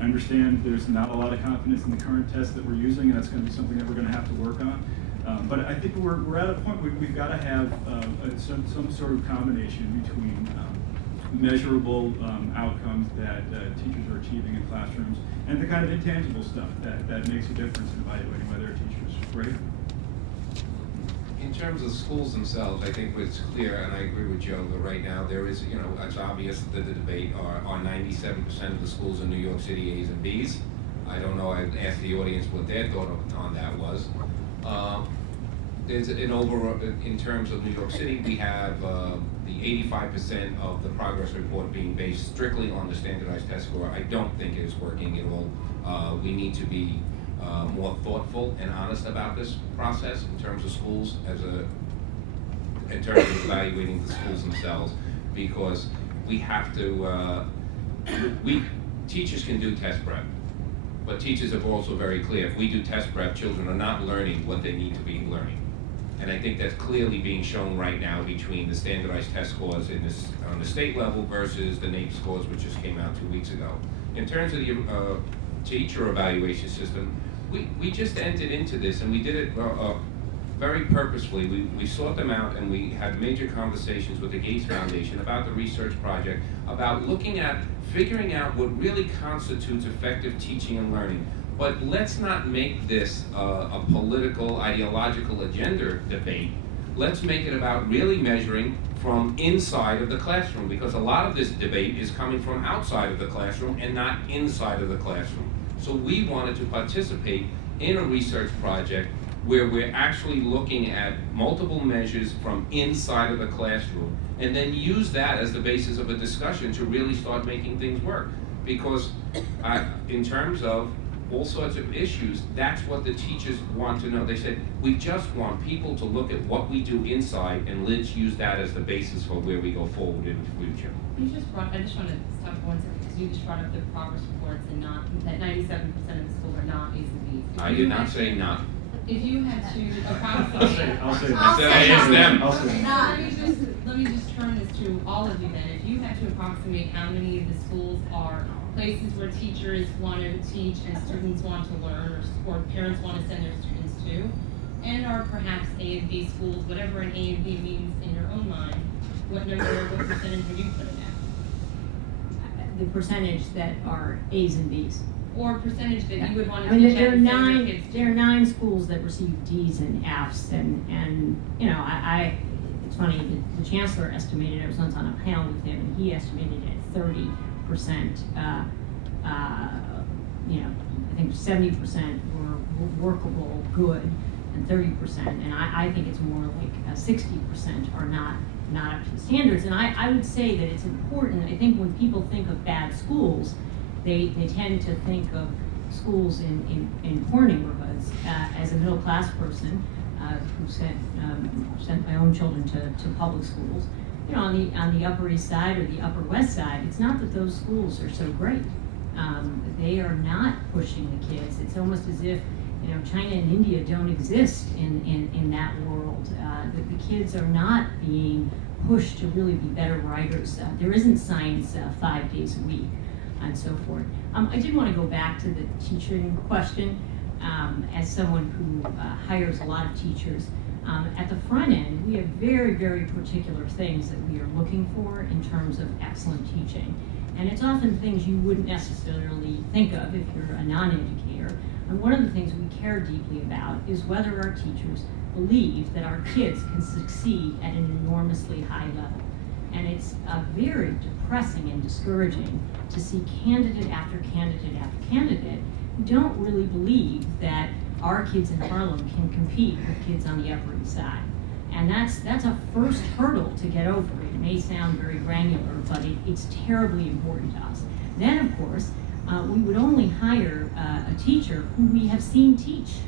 I understand there's not a lot of confidence in the current test that we're using, and that's going to be something that we're going to have to work on. But I think we're at a point where we've got to have some sort of combination between measurable outcomes that teachers are achieving in classrooms and the kind of intangible stuff that makes a difference in evaluating whether a teacher is great. In terms of schools themselves, I think it's clear, and I agree with Joe, that right now there is, it's obvious that the debate are 97% of the schools in New York City A's and B's. I don't know, I'd ask the audience what their thought on that was. There's in terms of New York City, we have the 85% of the progress report being based strictly on the standardized test score. I don't think it is working at all. We need to be more thoughtful and honest about this process in terms of schools, in terms of evaluating the schools themselves, because we have to, teachers can do test prep, but teachers are also very clear, if we do test prep, children are not learning what they need to be learning. And I think that's clearly being shown right now between the standardized test scores on the state level versus the NAEP scores, which just came out 2 weeks ago. In terms of the teacher evaluation system, we just entered into this, and we did it very purposefully. We sought them out, and we had major conversations with the Gates Foundation about the research project, about looking at figuring out what really constitutes effective teaching and learning. But let's not make this a political, ideological agenda debate. Let's make it about really measuring from inside of the classroom, because a lot of this debate is coming from outside of the classroom and not inside of the classroom. So we wanted to participate in a research project where we're actually looking at multiple measures from inside of the classroom, and then use that as the basis of a discussion to really start making things work. Because in terms of all sorts of issues, that's what the teachers want to know. They said, we just want people to look at what we do inside, and let's use that as the basis for where we go forward in the future. I just want to stop for 1 second, because you just brought up the progress reports and that 97% of the schools are not A's and B's. I did not say not. If you had to approximate... I'll say Let me just turn this to all of you then. If you had to approximate how many of the schools are places where teachers want to teach and students want to learn, or parents want to send their students to, and are perhaps A and B schools, whatever an A and B means in your own mind, what percentage would you put it at? The percentage that are A's and B's. Or percentage that you would want to teach. There are 9 schools that receive D's and F's, and it's funny, the Chancellor estimated, I was once on a panel with him, and he estimated it at 30%. I think 70% were workable, good, and 30%, and I think it's more like 60% are not up to the standards. And I would say that it's important. I think when people think of bad schools, they tend to think of schools in poor neighborhoods. As a middle class person who sent my own children to public schools, on the Upper East Side or the Upper West Side, it's not that those schools are so great. They are not pushing the kids. It's almost as if China and India don't exist in that world. The kids are not being pushed to really be better writers. There isn't science 5 days a week, and so forth. I did want to go back to the teaching question. As someone who hires a lot of teachers, at the front end, we have very, very particular things that we are looking for in terms of excellent teaching. And it's often things you wouldn't necessarily think of if you're a non-educator. And one of the things we care deeply about is whether our teachers believe that our kids can succeed at an enormously high level. And it's very depressing and discouraging to see candidate after candidate after candidate who don't really believe that our kids in Harlem can compete with kids on the Upper East Side. And that's a first hurdle to get over. It may sound very granular, but it's terribly important to us. Then, of course, we would only hire a teacher who we have seen teach.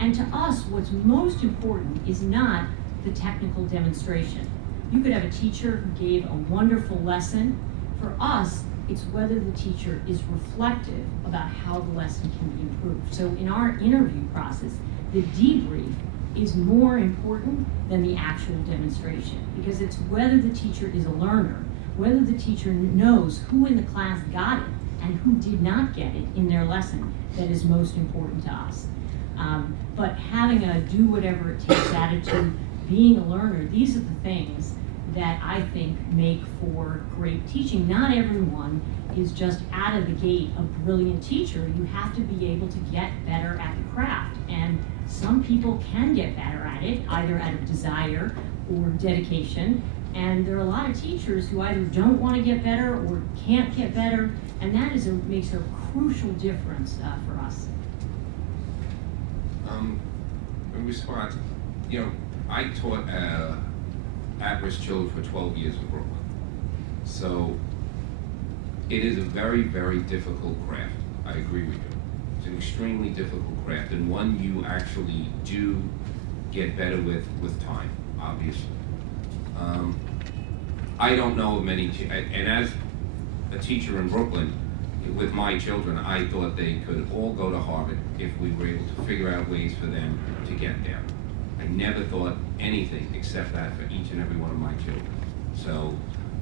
And to us, what's most important is not the technical demonstration. You could have a teacher who gave a wonderful lesson. For us, it's whether the teacher is reflective about how the lesson can be improved. So in our interview process, the debrief is more important than the actual demonstration, because it's whether the teacher is a learner, whether the teacher knows who in the class got it and who did not get it in their lesson that is most important to us. But having a do whatever it takes attitude, being a learner, these are the things that I think make for great teaching. Not everyone is just out of the gate a brilliant teacher. You have to be able to get better at the craft. And some people can get better at it, either out of desire or dedication. And there are a lot of teachers who either don't want to get better or can't get better, and that makes a crucial difference for us. In response, I taught at-risk children for 12 years in Brooklyn. So it is a very, very difficult craft. I agree with you. It's an extremely difficult craft, and one you actually do get better with time, obviously. I don't know of many, and as a teacher in Brooklyn, with my children, I thought they could all go to Harvard if we were able to figure out ways for them to get there. I never thought anything except that for each and every one of my children. So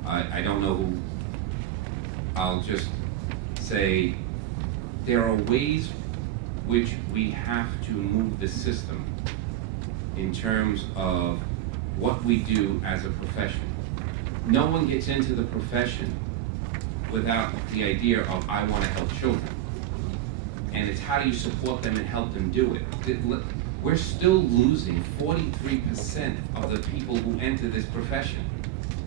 I don't know who, I'll just say there are ways which we have to move the system in terms of what we do as a profession. No one gets into the profession without the idea of, I want to help children. And it's how do you support them and help them do it. We're still losing 43% of the people who enter this profession.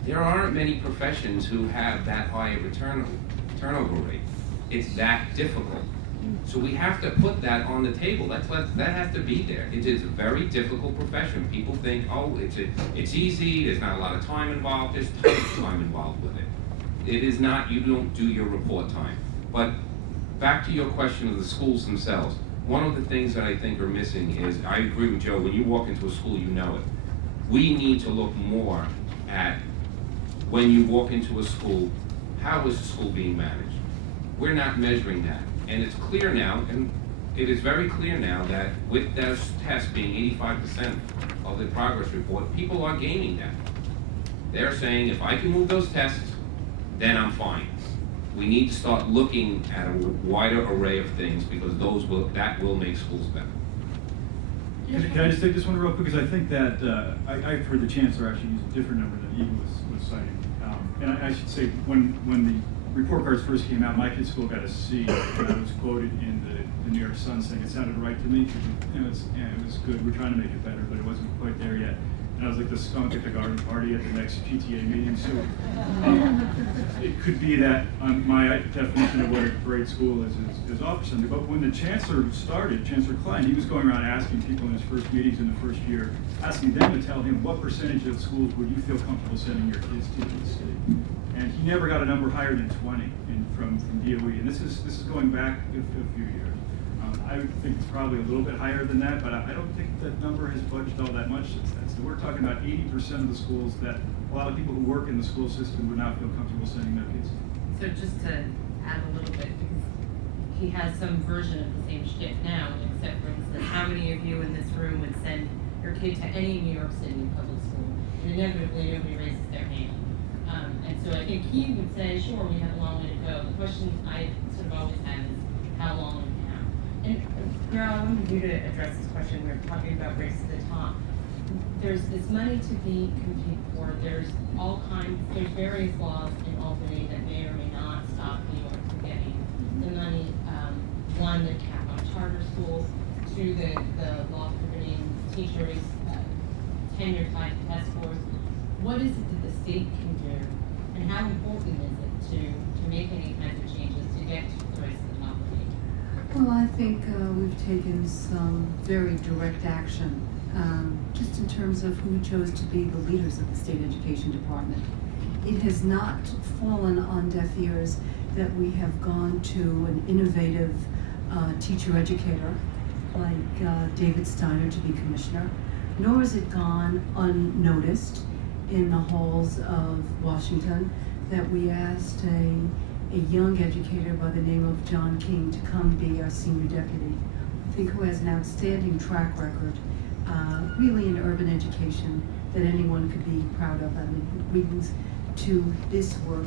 There aren't many professions who have that high of a turnover rate. It's that difficult. So we have to put that on the table. That has to be there. It is a very difficult profession. People think, oh, it's easy, there's not a lot of time involved. There's tons of time involved with it. It is not, you don't do your report time. But back to your question of the schools themselves, one of the things that I think are missing is, I agree with Joe, when you walk into a school, you know it. We need to look more at, when you walk into a school, how is the school being managed? We're not measuring that. And it's clear now, and it is very clear now that with those tests being 85% of the progress report, people are gaining that. They're saying, if I can move those tests, then I'm fine. We need to start looking at a wider array of things because that will make schools better. Can I just take this one real quick? Because I think that I've heard the Chancellor actually use a different number that Eva was citing. And I should say, when the report cards first came out, my kid's school got a C, and I was quoted in the New York Sun saying it sounded right to me. It was good. We're trying to make it better, but it wasn't quite there yet. And I was like the skunk at the garden party at the next PTA meeting. So it could be that my definition of what a great school is off something. But when the Chancellor started, Chancellor Klein, he was going around asking people in his first meetings in the first year, asking them to tell him what percentage of schools would you feel comfortable sending your kids to in the city. And he never got a number higher than 20 from DOE. And this is going back a few years. I think it's probably a little bit higher than that, but I don't think that number has budged all that much since then. So we're talking about 80% of the schools that a lot of people who work in the school system would not feel comfortable sending their kids to. So just to add a little bit, because he has some version of the same shtick now, except for instance, how many of you in this room would send your kid to any New York City public school? And inevitably nobody raises their hand. And so I think he would say, sure, we have a long way to go. The question I sort of always have is, how long and how? And Merryl, I wanted you to address this question. We were talking about race to the top. There's this money to be competed for. There's various laws in Albany that may or may not stop New York from getting the money. One, the cap on charter schools. Two, the law prohibiting teachers' tenure tied to test scores. What is it that the state can do, and how important is it to make any kinds of changes to get to the race to the top of the league? Well, I think we've taken some very direct action, just in terms of who chose to be the leaders of the state education department. It has not fallen on deaf ears that we have gone to an innovative teacher educator like David Steiner to be commissioner, nor has it gone unnoticed in the halls of Washington that we asked a young educator by the name of John King to come be our senior deputy. I think who has an outstanding track record, really in urban education, that anyone could be proud of. I mean, he brings to this work